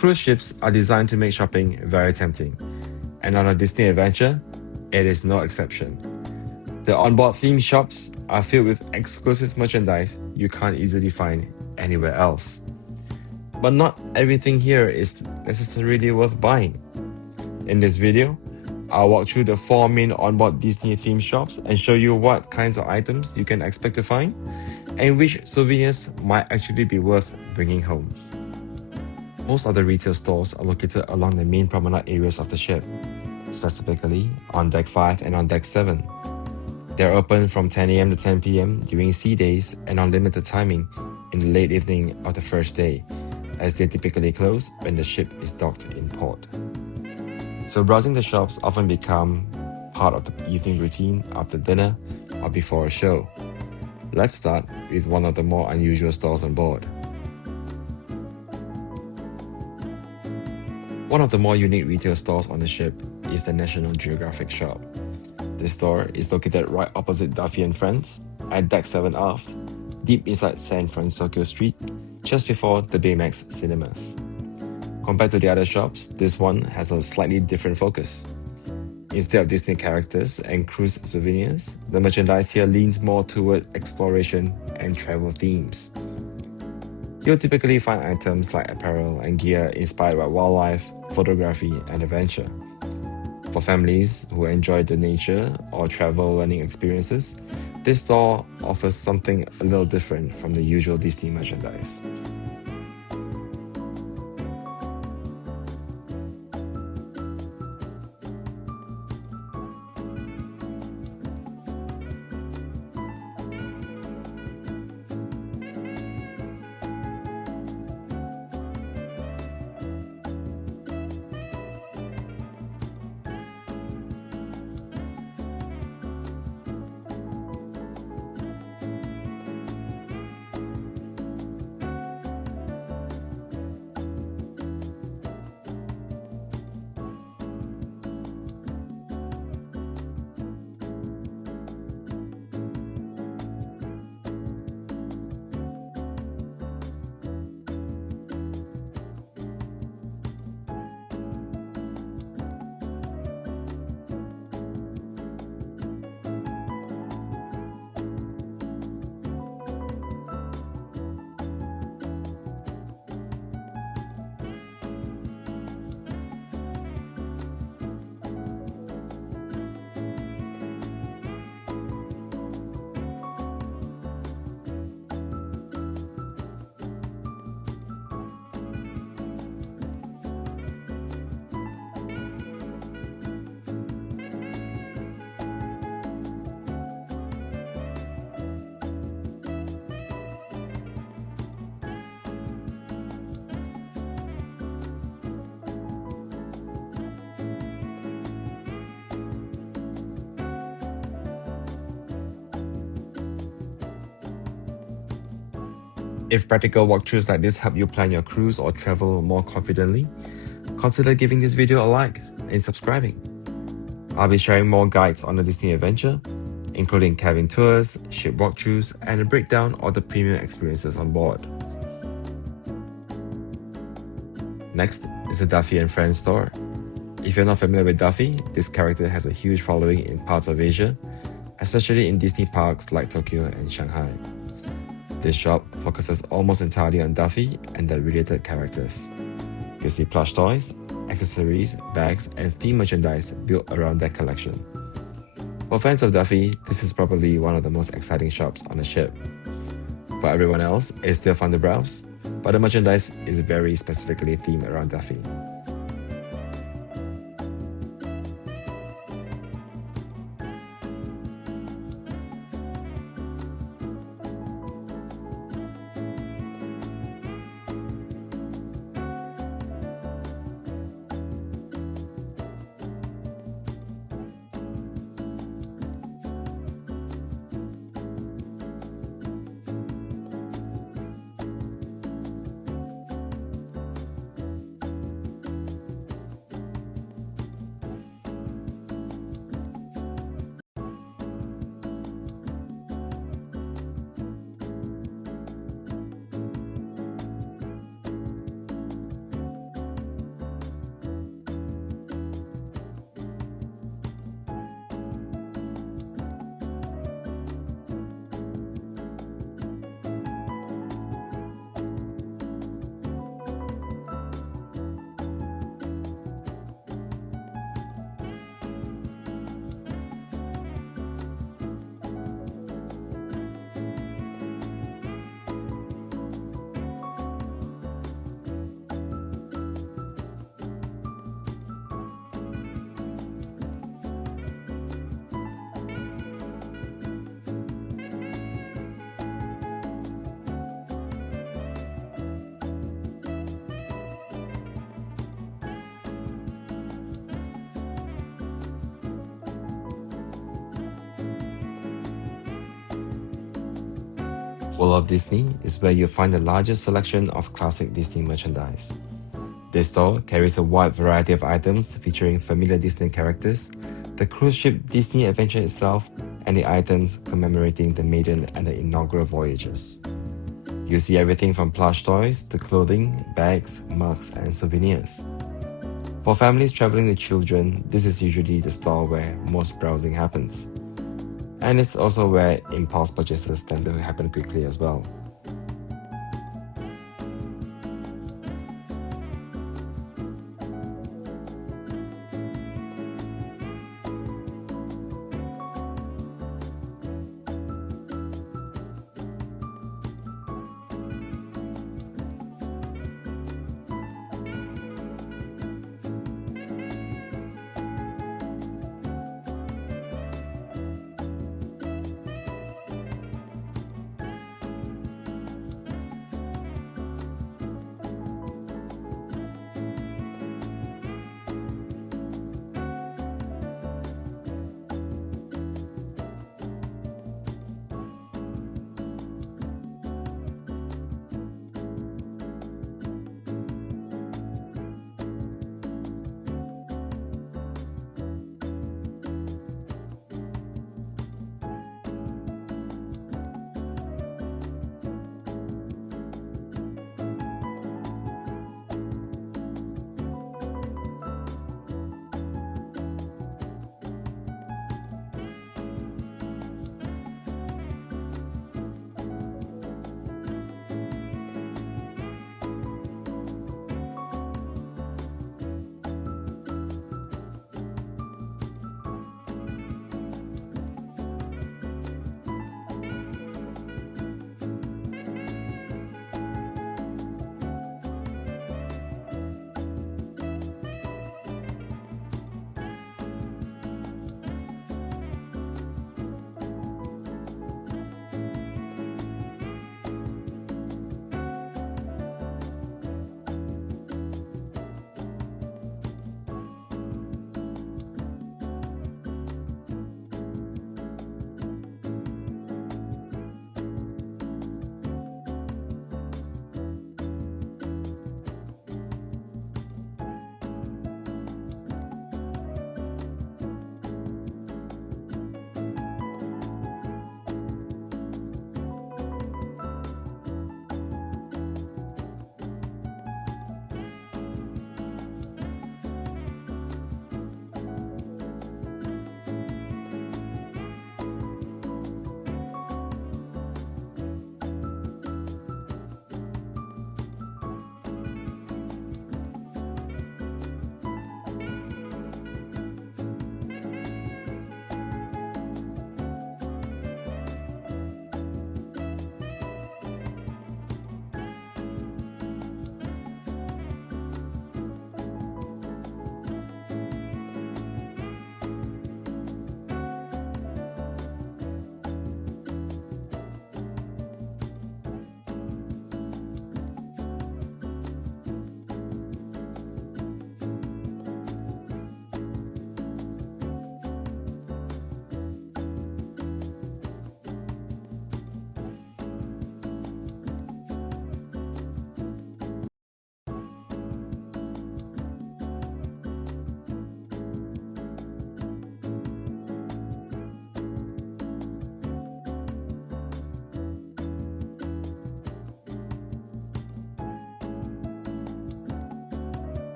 Cruise ships are designed to make shopping very tempting, and on a Disney adventure, it is no exception. The onboard theme shops are filled with exclusive merchandise you can't easily find anywhere else. But not everything here is necessarily worth buying. In this video, I'll walk through the 4 main onboard Disney themed shops and show you what kinds of items you can expect to find and which souvenirs might actually be worth bringing home. Most of the retail stores are located along the main promenade areas of the ship, specifically on Deck 5 and on Deck 7. They're open from 10 a.m. to 10 p.m. during sea days and on limited timing in the late evening of the first day, as they typically close when the ship is docked in port. So browsing the shops often become part of the evening routine after dinner or before a show. Let's start with one of the more unusual stores on board. One of the more unique retail stores on the ship is the National Geographic shop. This store is located right opposite Duffy Friends at Deck 7 aft, deep inside San Francisco Street, just before the Baymax cinemas. Compared to the other shops, this one has a slightly different focus. Instead of Disney characters and cruise souvenirs, the merchandise here leans more toward exploration and travel themes. You'll typically find items like apparel and gear inspired by wildlife, photography, and adventure. For families who enjoy the nature or travel learning experiences, this store offers something a little different from the usual Disney merchandise. If practical walkthroughs like this help you plan your cruise or travel more confidently, consider giving this video a like and subscribing. I'll be sharing more guides on the Disney adventure, including cabin tours, ship walkthroughs, and a breakdown of the premium experiences on board. Next is the Duffy and Friends store. If you're not familiar with Duffy, this character has a huge following in parts of Asia, especially in Disney parks like Tokyo and Shanghai. This shop focuses almost entirely on Duffy and the related characters. You'll see plush toys, accessories, bags, and theme merchandise built around that collection. For fans of Duffy, this is probably one of the most exciting shops on the ship. For everyone else, it's still fun to browse, but the merchandise is very specifically themed around Duffy. World of Disney is where you'll find the largest selection of classic Disney merchandise. This store carries a wide variety of items featuring familiar Disney characters, the cruise ship Disney Adventure itself, and the items commemorating the maiden and the inaugural voyages. You see everything from plush toys to clothing, bags, mugs, and souvenirs. For families traveling with children, this is usually the store where most browsing happens. And it's also where impulse purchases tend to happen quickly as well.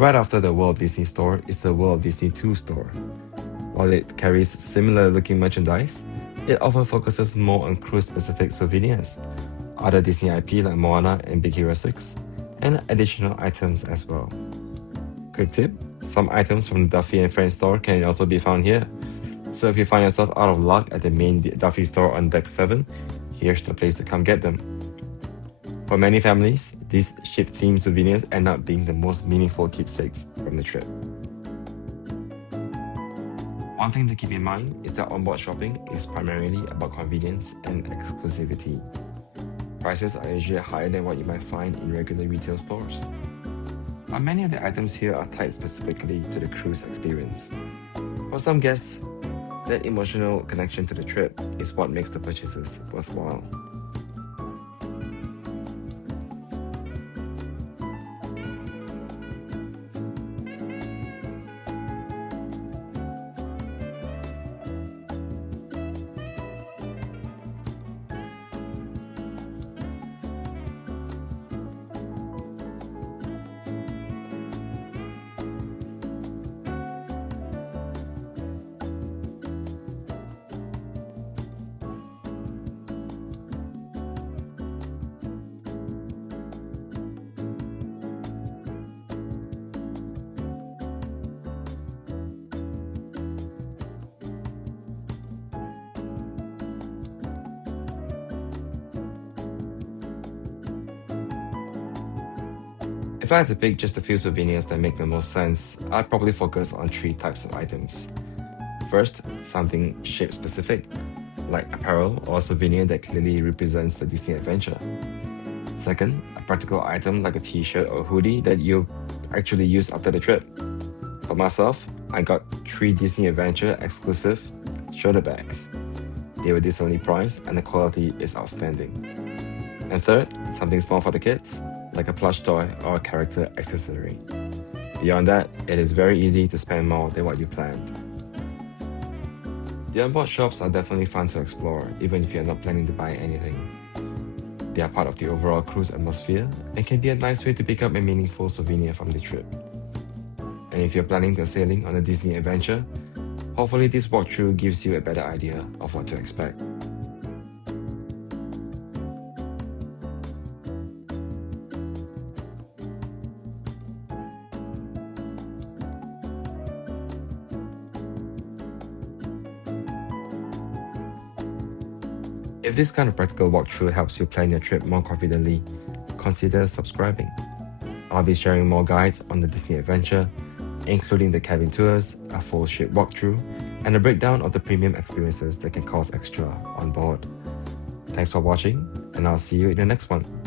Right after the World of Disney store is the World of Disney 2 store. While it carries similar looking merchandise, it often focuses more on cruise-specific souvenirs, other Disney IP like Moana and Big Hero 6, and additional items as well. Quick tip, Some items from the Duffy and Friends store can also be found here. So if you find yourself out of luck at the main Duffy store on deck 7, here's the place to come get them. For many families, these ship-themed souvenirs end up being the most meaningful keepsakes from the trip. One thing to keep in mind is that onboard shopping is primarily about convenience and exclusivity. Prices are usually higher than what you might find in regular retail stores. But many of the items here are tied specifically to the cruise experience. For some guests, that emotional connection to the trip is what makes the purchases worthwhile. If I had to pick just a few souvenirs that make the most sense, I'd probably focus on 3 types of items. First, something ship-specific, like apparel or a souvenir that clearly represents the Disney adventure. Second, a practical item like a t-shirt or hoodie that you'll actually use after the trip. For myself, I got 3 Disney Adventure exclusive shoulder bags. They were decently priced and the quality is outstanding. And third, something small for the kids, like a plush toy or a character accessory. Beyond that, it is very easy to spend more than what you planned. The onboard shops are definitely fun to explore, even if you're not planning to buy anything. They are part of the overall cruise atmosphere and can be a nice way to pick up a meaningful souvenir from the trip. And if you're planning a sailing on a Disney adventure, hopefully this walkthrough gives you a better idea of what to expect. If this kind of practical walkthrough helps you plan your trip more confidently, consider subscribing. I'll be sharing more guides on the Disney adventure, including the cabin tours, a full ship walkthrough, and a breakdown of the premium experiences that can cost extra on board. Thanks for watching, and I'll see you in the next one.